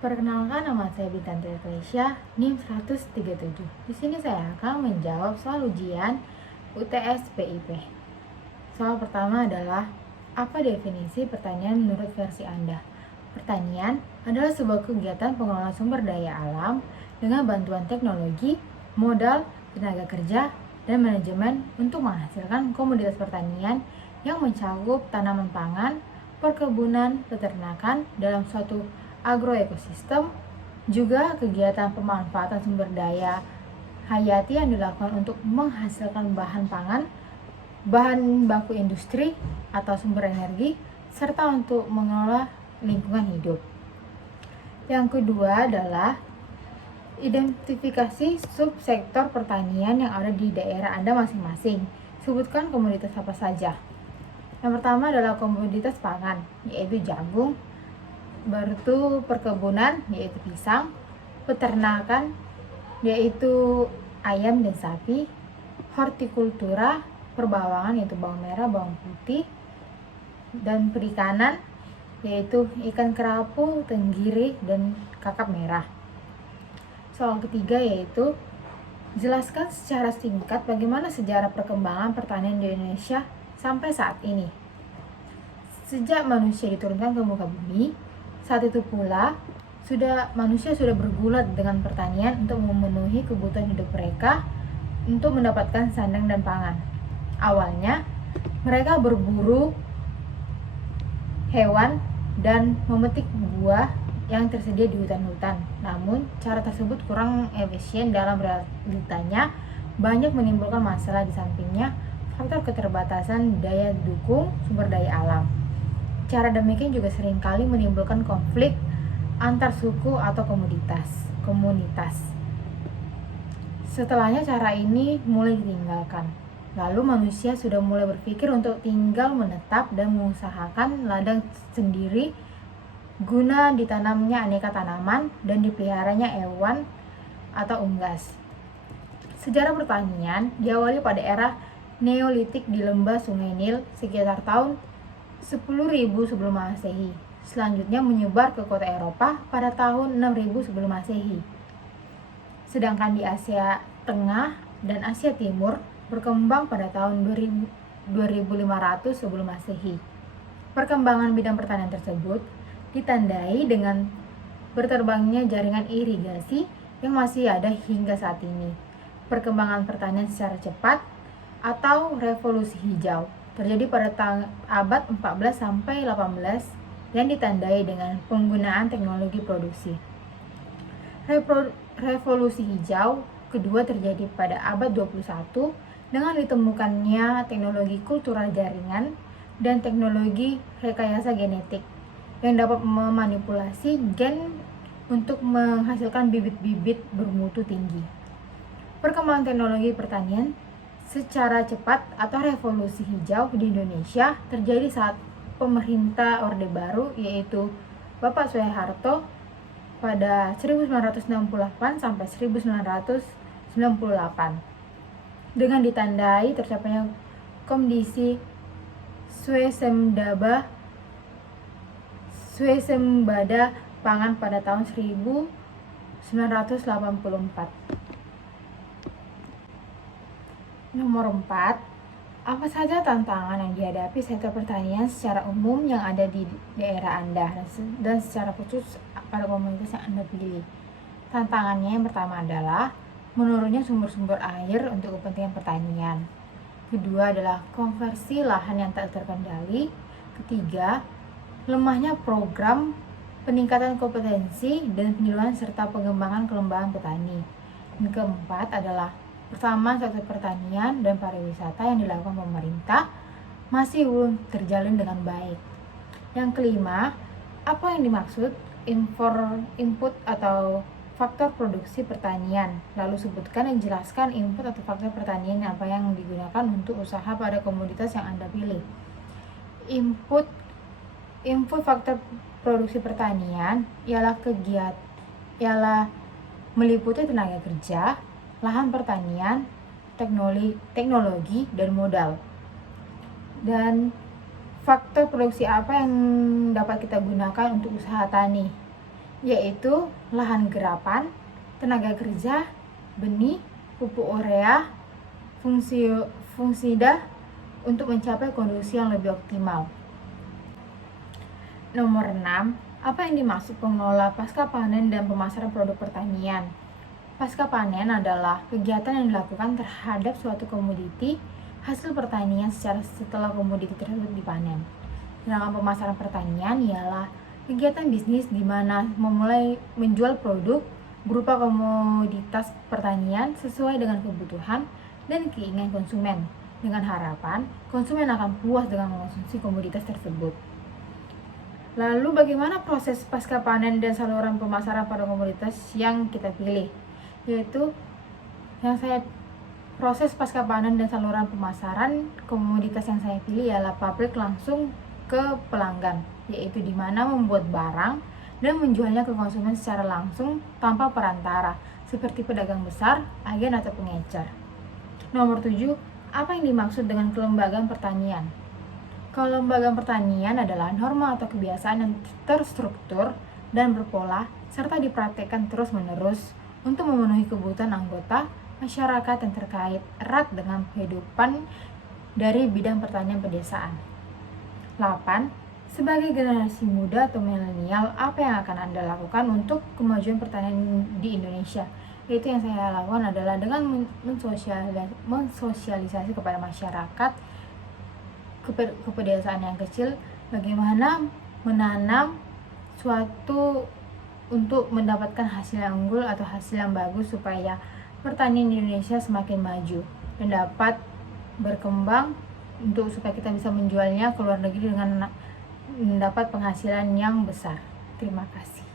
Perkenalkan, nama saya Bintan Tresya, NIM 137. Di sini saya akan menjawab soal ujian UTS PIP. Soal pertama adalah, apa definisi pertanian menurut versi Anda? Pertanian adalah sebuah kegiatan pengelolaan sumber daya alam dengan bantuan teknologi, modal, tenaga kerja, dan manajemen untuk menghasilkan komoditas pertanian yang mencakup tanaman pangan, perkebunan, peternakan dalam suatu agroekosistem, juga kegiatan pemanfaatan sumber daya hayati yang dilakukan untuk menghasilkan bahan pangan, bahan baku industri atau sumber energi, serta untuk mengelola lingkungan hidup. Yang kedua adalah identifikasi subsektor pertanian yang ada di daerah Anda masing-masing. Sebutkan komoditas apa saja. Yang pertama adalah komoditas pangan, yaitu jagung. Baru itu perkebunan, yaitu pisang. Peternakan, yaitu ayam dan sapi. Hortikultura, perbawangan, yaitu bawang merah, bawang putih. Dan perikanan, yaitu ikan kerapu, tenggiri, dan kakap merah. Soal ketiga yaitu, jelaskan secara singkat bagaimana sejarah perkembangan pertanian di Indonesia sampai saat ini. Sejak manusia diturunkan ke muka bumi, saat itu pula manusia sudah bergulat dengan pertanian untuk memenuhi kebutuhan hidup mereka untuk mendapatkan sandang dan pangan. Awalnya, mereka berburu hewan dan memetik buah yang tersedia di hutan-hutan. Namun, cara tersebut kurang efisien dalam realitanya, banyak menimbulkan masalah. Di sampingnya, faktor keterbatasan daya dukung sumber daya alam. Cara demikian juga seringkali menimbulkan konflik antar suku atau komunitas. Setelahnya cara ini mulai ditinggalkan. Lalu manusia sudah mulai berpikir untuk tinggal menetap dan mengusahakan ladang sendiri guna ditanamnya aneka tanaman dan dipeliharanya hewan atau unggas. Sejarah pertanian diawali pada era Neolitik di lembah Sungai Nil sekitar tahun 10.000 sebelum Masehi. Selanjutnya menyebar ke kota Eropa pada tahun 6.000 sebelum Masehi. Sedangkan di Asia Tengah dan Asia Timur berkembang pada tahun 2500 sebelum Masehi. Perkembangan bidang pertanian tersebut ditandai dengan berterbangnya jaringan irigasi yang masih ada hingga saat ini. Perkembangan pertanian secara cepat atau revolusi hijau terjadi pada abad 14 sampai 18 yang ditandai dengan penggunaan teknologi produksi. Revolusi hijau kedua terjadi pada abad 21 dengan ditemukannya teknologi kultural jaringan dan teknologi rekayasa genetik yang dapat memanipulasi gen untuk menghasilkan bibit-bibit bermutu tinggi. Perkembangan teknologi pertanian secara cepat atau revolusi hijau di Indonesia terjadi saat pemerintah Orde Baru, yaitu Bapak Soeharto pada 1968 sampai 1998, dengan ditandai tercapainya kondisi swasembada pangan pada tahun 1984. Nomor 4. Apa saja tantangan yang dihadapi sektor pertanian secara umum yang ada di daerah Anda dan secara khusus pada komunitas yang Anda pilih? Tantangannya yang pertama adalah menurunnya sumber-sumber air untuk kepentingan pertanian. Kedua adalah konversi lahan yang tak terkendali. Ketiga, lemahnya program peningkatan kompetensi dan penyuluhan serta pengembangan kelembagaan petani. Dan keempat adalah pertama, sektor pertanian dan pariwisata yang dilakukan pemerintah masih belum terjalin dengan baik. Yang kelima, apa yang dimaksud input atau faktor produksi pertanian? Lalu sebutkan dan jelaskan input atau faktor pertanian apa yang digunakan untuk usaha pada komoditas yang Anda pilih. Input faktor produksi pertanian ialah meliputi tenaga kerja, lahan pertanian, teknologi, dan modal. Dan faktor produksi apa yang dapat kita gunakan untuk usaha tani? yaitu lahan gerapan, tenaga kerja, benih, pupuk urea, fungisida untuk mencapai kondisi yang lebih optimal. Nomor 6, apa yang dimaksud pengelola pasca panen dan pemasaran produk pertanian? Pasca panen adalah kegiatan yang dilakukan terhadap suatu komoditi hasil pertanian setelah komoditi tersebut dipanen. Sedangkan pemasaran pertanian ialah kegiatan bisnis di mana memulai menjual produk berupa komoditas pertanian sesuai dengan kebutuhan dan keinginan konsumen, dengan harapan konsumen akan puas dengan mengonsumsi komoditas tersebut. Lalu bagaimana proses pasca panen dan saluran pemasaran pada komoditas yang kita pilih? Yaitu proses pasca panen dan saluran pemasaran komoditas yang saya pilih ialah pabrik langsung ke pelanggan, yaitu di mana membuat barang dan menjualnya ke konsumen secara langsung tanpa perantara, seperti pedagang besar, agen atau pengecer. Nomor 7, apa yang dimaksud dengan kelembagaan pertanian? Kelembagaan pertanian adalah norma atau kebiasaan yang terstruktur dan berpola serta dipraktekkan terus-menerus untuk memenuhi kebutuhan anggota masyarakat yang terkait erat dengan kehidupan dari bidang pertanian pedesaan. 8. Sebagai generasi muda atau milenial, apa yang akan Anda lakukan untuk kemajuan pertanian di Indonesia? Itu yang saya lakukan adalah dengan mensosialisasi kepada masyarakat kepedesaan yang kecil, bagaimana menanam suatu untuk mendapatkan hasil yang unggul atau hasil yang bagus supaya pertanian di Indonesia semakin maju dan dapat berkembang untuk supaya kita bisa menjualnya ke luar negeri dengan mendapat penghasilan yang besar. Terima kasih.